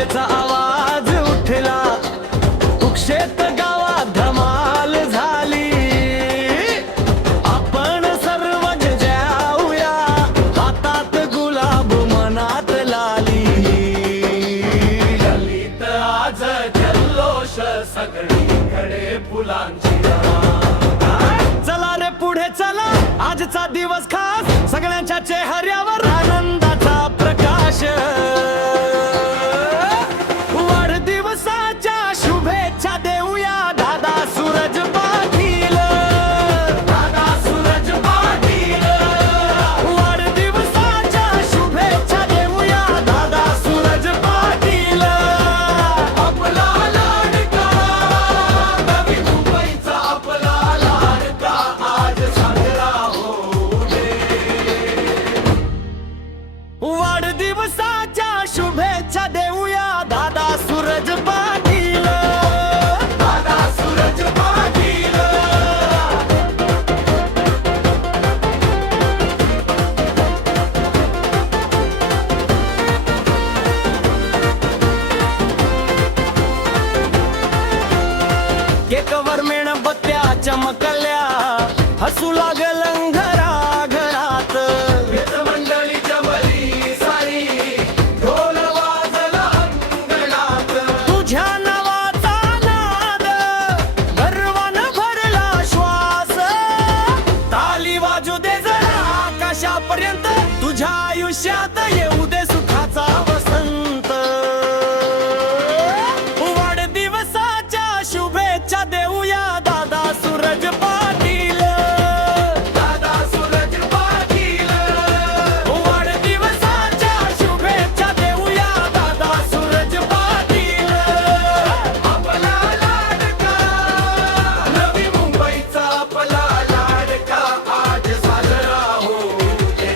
डीजेचा आवाज उठला, कुक्षेत गावात धमाल झाली. आपण सर्वच जाऊया, हातात गुलाब मनात लाली. ललित आज जल्लोष सगळीकडे फुलांची चला रे पुढे चला, आजचा दिवस खास, सगळ्यांच्या चेहऱ्यावर आनंदाचा प्रकाश. वाढदिवसाच्या शुभेच्छा देऊया दादा सूरज पाटील. दादा सूरज पाटील. वाढदिवसाच्या शुभेच्छा देऊया दादा सूरज पाटील. आपला लाडका नवी मुंबईचा आपला लाडका आज साजरा होऊ दे. वाढदिवसाच्या शुभेच्छा देऊया दादा सूरज पाटील. दादा सूरज पाटील. केकवर मेणबत्त्या चमकल्या, हसू लागलं घराघरात. मित्रमंडळीच्या बली सारी ढोल वाजला अंगणात. तुझ्या नावाचा नाद गर्वानं भरला श्वास. ताली वाजू दे जरा आकाशापर्यंत, तुझ्या आयुष्यात येऊ दे सुखाचा वसंत. वाढदिवसाच्या शुभेच्छा देऊया दादा सूरज पाटील. दादा सूरज पाटील. वाढदिवसाच्या शुभेच्छा देऊया दादा सूरज पाटील. आपला लाडका नवी मुंबईचा आपला लाडका आज साजरा होऊ दे.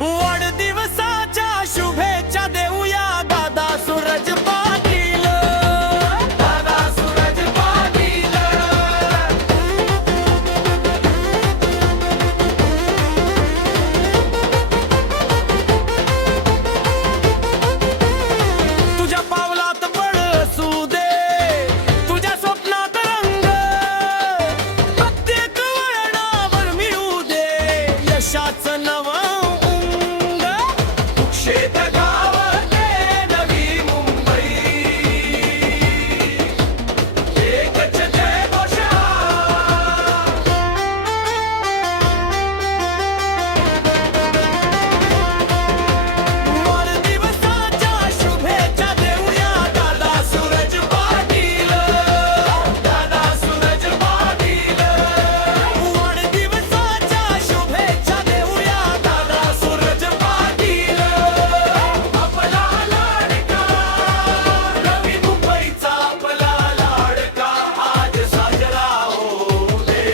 वाढदिवसाच्या शुभेच्छा देऊया दादा सूरज पाटील. दादा सूरज पाटील. तुझ्या पावलात बळ असू दे, तुझ्या स्वप्नात रंग, प्रत्येक वळणावर मिळू दे यशाचं नवं उंग. शेत गाव ते नवी मुंबई एकच जय घोषा. वाढदिवसाच्या शुभेच्छा देऊया दादा सूरज पाटील. दादा सूरज पाटील. वाढदिवसाच्या शुभेच्छा देऊया दादा सूरज पाटील. आपला लाडका नवी मुंबईचा आपला लाडका आज साजरा होऊ दे.